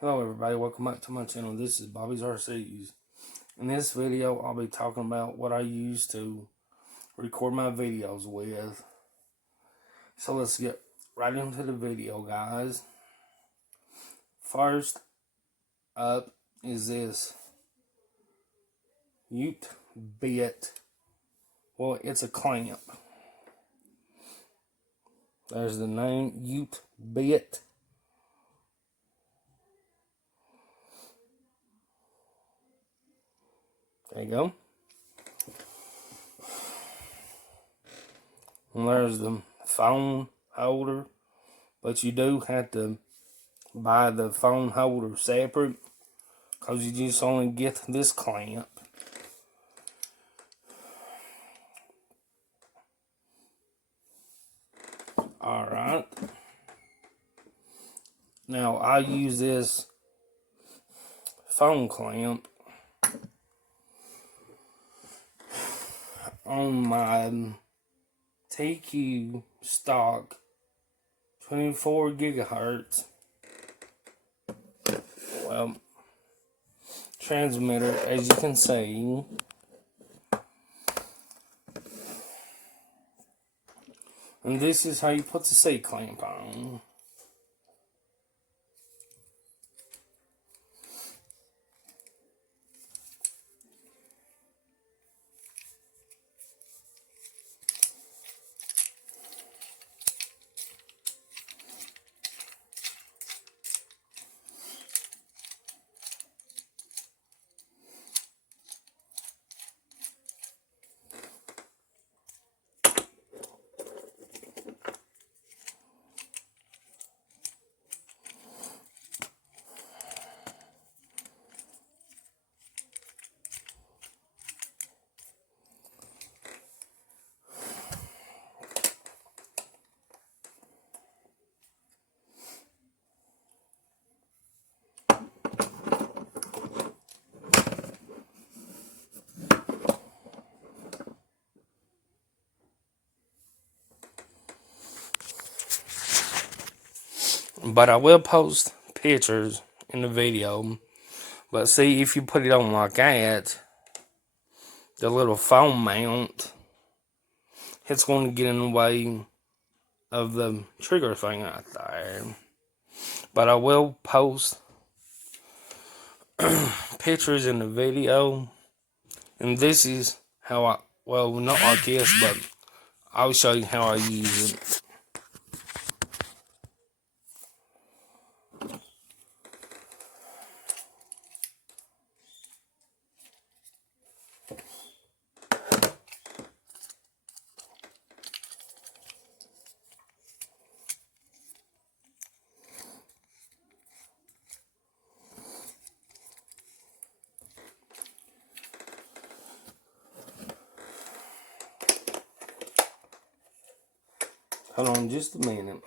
Hello everybody, welcome back to my channel. This is Bobby's RCs. In this video, I'll be talking about what I use to record my videos with. So let's get right into the video, guys. First up is this Utebit. Well, it's a clamp. There's the name, Utebit. There you go. And there's the phone holder, but you do have to buy the phone holder separate because you just only get this clamp. Alright. Now I use this phone clamp on my TQ stock 24 gigahertz transmitter, as you can see. And this is how you put the C clamp on. But I will post pictures in the video. But see, if you put it on like that, the little phone mount, it's going to get in the way of the trigger thing right there. But I will post pictures in the video. And this is how I, well, not like this, but I'll show you how I use it. Hold on just a minute.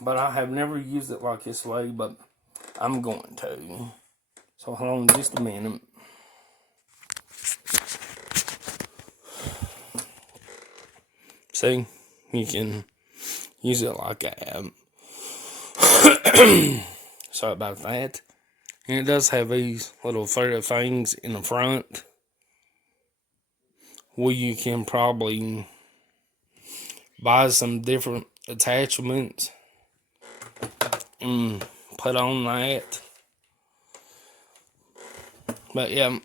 But I have never used it like this way, but I'm going to. So hold on just a minute. See, you can use it like that. Sorry about that. And it does have these little threaded things in the front where you can probably buy some different attachments and put on that. But yeah,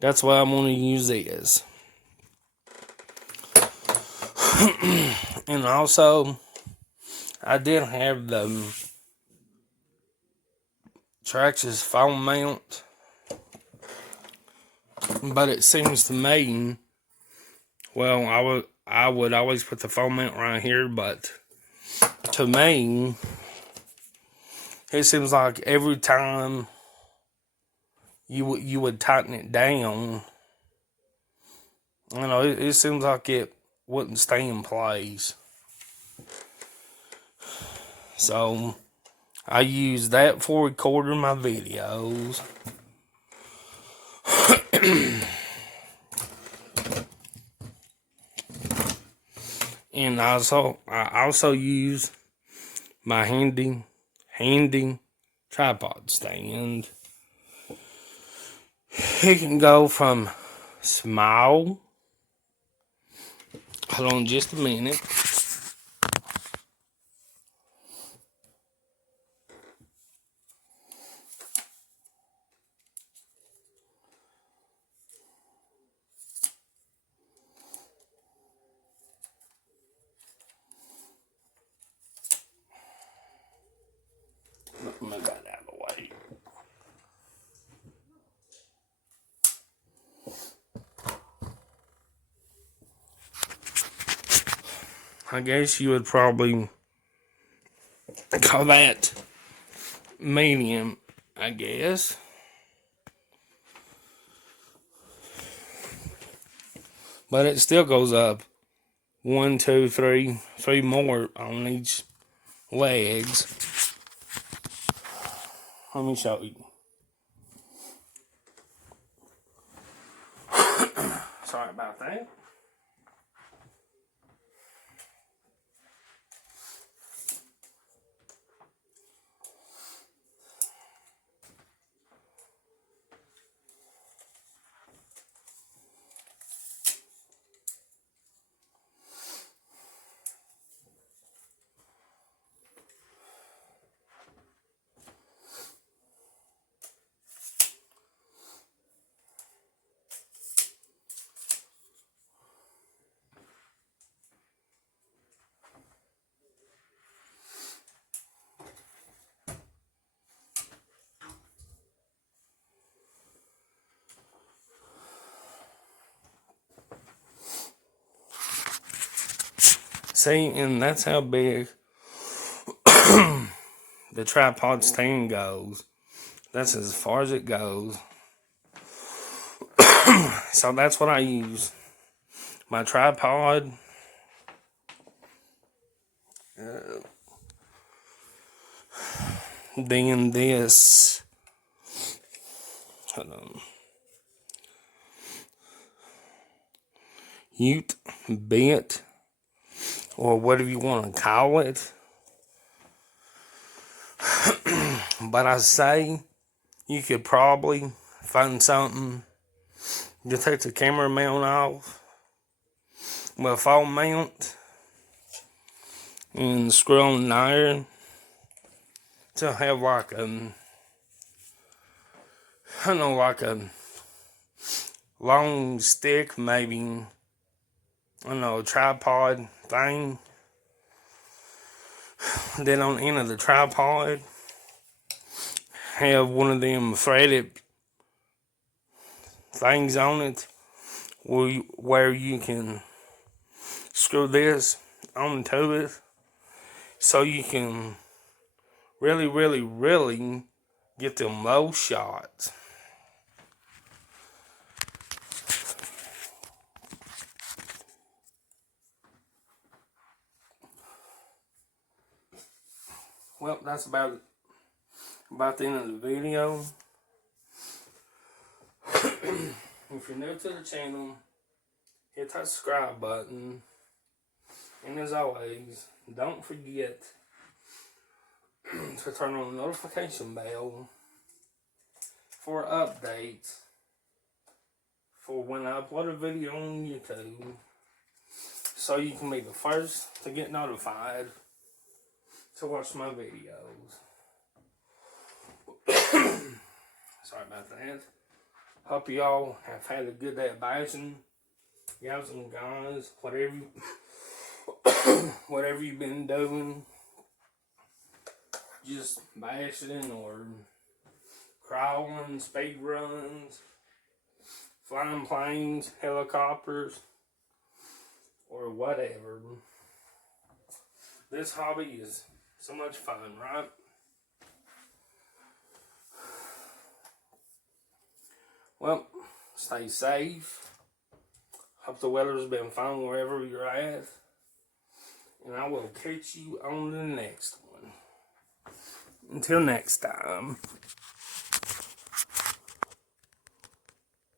that's why I'm going to use this. And also, I did have the Traxxas phone mount, but it seems to me, well, I would always put the phone mount right here, but to me, it seems like every time you would tighten it down, it seems like it wouldn't stay in place. So I use that for recording my videos. And I also use my handy tripod stand. It can go from small. Hold on just a minute. Let me get that out of the way. I guess you would probably call that medium, I guess. But it still goes up 1, 2, 3 more on each legs. Let me show you. Sorry about that. See, and that's how big the tripod stand goes. That's as far as it goes. So that's what I use. My tripod. Then this. Hold on. Utebit, or whatever you want to call it. But I say you could probably find something to take the camera mount off with a phone mount and screw on an iron to have like a, I don't know, like a long stick, maybe, I don't know, a tripod thing. Then on the end of the tripod, have one of them threaded things on it where you can screw this onto it, so you can really get them low shots. Well, that's about the end of the video. If you're new to the channel, hit that subscribe button. And as always, don't forget to turn on the notification bell for updates for when I upload a video on YouTube, so you can be the first to get notified to watch my videos. Sorry about that. Hope y'all have had a good day of bashing, gals and guys, whatever whatever you've been doing, just bashing or crawling, speed runs, flying planes, helicopters, or whatever. This hobby is so much fun, right? Well, stay safe. Hope the weather's been fine wherever you're at. And I will catch you on the next one. Until next time.